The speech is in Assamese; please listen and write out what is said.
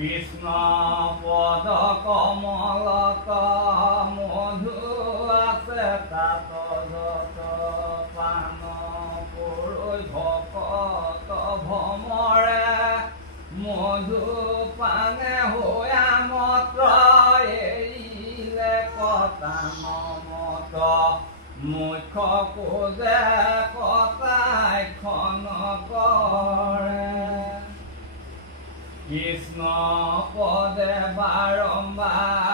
কৃষ্ণ পদ কমলত মধু আছে তাত যত পান পৰৈ ভকত ভমৰে মধু পানে হোয়া মত্ৰ এৰিলে কটা নমত মুখ্য কোজে কটাই খন কৰে কৃষ্ণ পদে বাৰম্বাৰ